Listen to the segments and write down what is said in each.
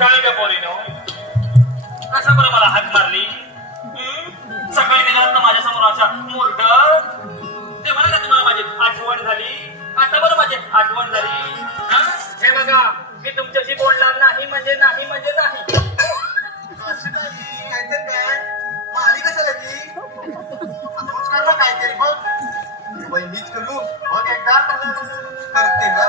काय ग पोरीनो बरं मला हाक मारली? सकाळी निघालात ना माझ्यासमोर अशा मुरड. ते मला ना तुम्हाला माझी आठवण झाली. आता बरं माझी आठवण झाली. हे? बघा मी तुमच्याशी बोलणार नाही म्हणजे नाही म्हणजे नाही. असं काहीतरी काय मग कशाला ती काहीतरी बघ मीच करू बघ एकदा करते का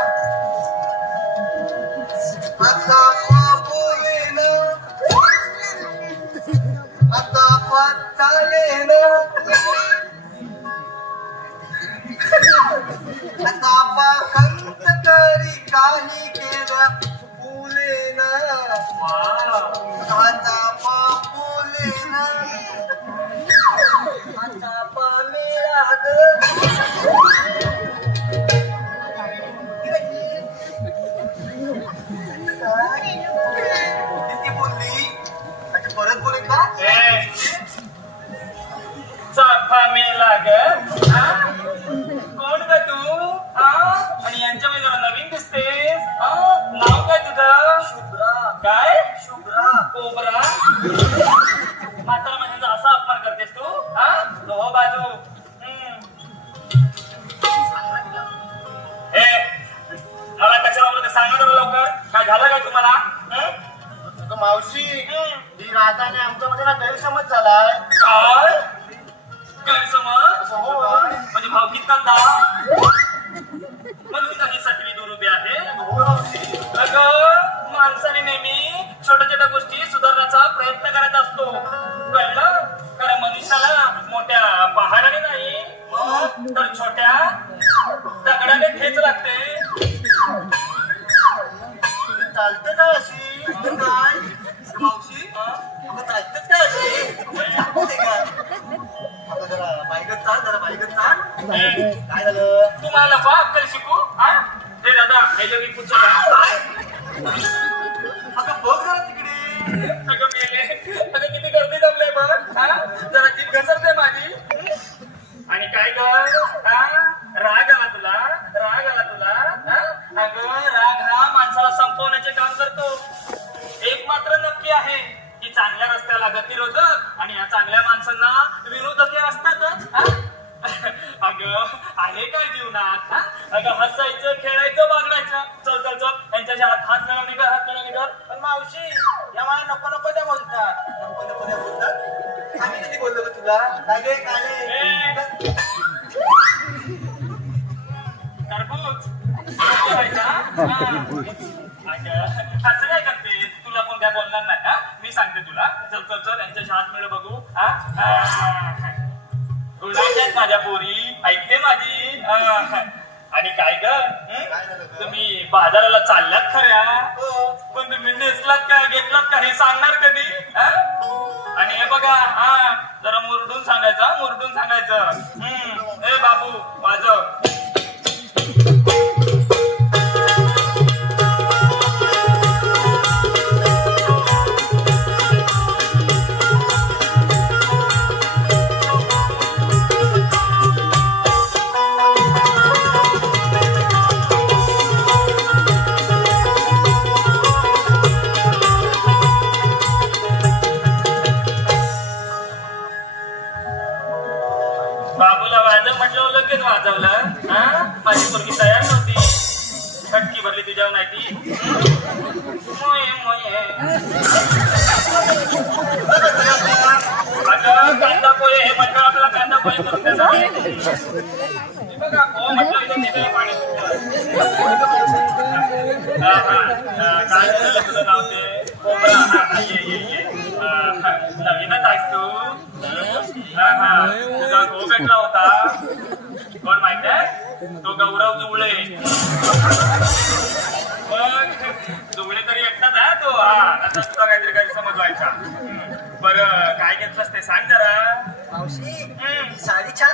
आता चालेन आता खंत तरी काही केलं बोलेन आता कोबरा म्हातारा असा अपमान करतेस तू हा? हो बाजू. ए मला कशाला बोलते सांगा जरा लवकर. काय झालं काय तुम्हाला? हं? मावशी हं. ही राधा आणि आमच्यामध्ये ना गैरसमज झालाय. काय? गैरसमज? असं हो म्हणजे भावकीत कांदा? म्हणून सटवी आहे. हो. मावशी अगं माणसाने नेहमी छोट्या छोट्या गोष्टी प्रयत्न करायचा असतो. कळलं? कारण मनुष्याला मोठ्या पहाडाने नाही तर छोट्या दगडाने ठेच लागते. चालतं काय अशी? काय? मावशी? चालतंच काय अशी? का जरा बाईकच चाल जरा बाईकच चाल. काय झालं? तुम्हाला नको अक्कल शिकू? हा? हे दादा हे जो मी पुढचं? अगं बघ जरा तिकडे. चांगल्या माणसांना विरोधक असतातच? अगं आहे काय जीवनात? अगं हसायचं खेळायचं बागडायचं चल चल चल यांच्याच्या हात हात मिळवणी कर हात मिळवणी कर पण मावशी या मला नको नको त्या बोलतात नको नको त्या बोलतात आम्ही कधी बोललो तुला गे काय टरबूज? हा. अगं, चल चल चल यांच्या हात मिळ बघू. आहेत माझ्या पोरी. ऐकते माझी. आणि काय ग? तुम्ही बाजाराला चालल्यात खऱ्या? हो. पण तुम्ही नेसलात काय घेतलात का हे सांगणार कधी? आणि हे बघा हा जरा मुरडून सांगायचं मुरडून सांगायचं. हम्म ए बाबू वाजव. वाजव म्हटलं लगेच वाजवलं हा? माझी पोरगी तयार नव्हती. खटकी भरली तुझ्यावर नाही कांदा पोहे हे म्हटलं आपल्याला कांदा पोहे करून देणार बघा हो म्हटलं इथं पाणी हा, हा, काय तुझं नाव ते? हा, ये ये ये. नवीनच आहेस तू. हा हा. तुझा गो भेटला होता. माहिती तो गौरव जुबळे मग जुबळे तरी एकटाच आहे तो. हा आता तुला काहीतरी गैरसमज व्हायचा. हम्म. बरं काय घेतलंस ते सांग जरा. मावशी हम्म. साडी छान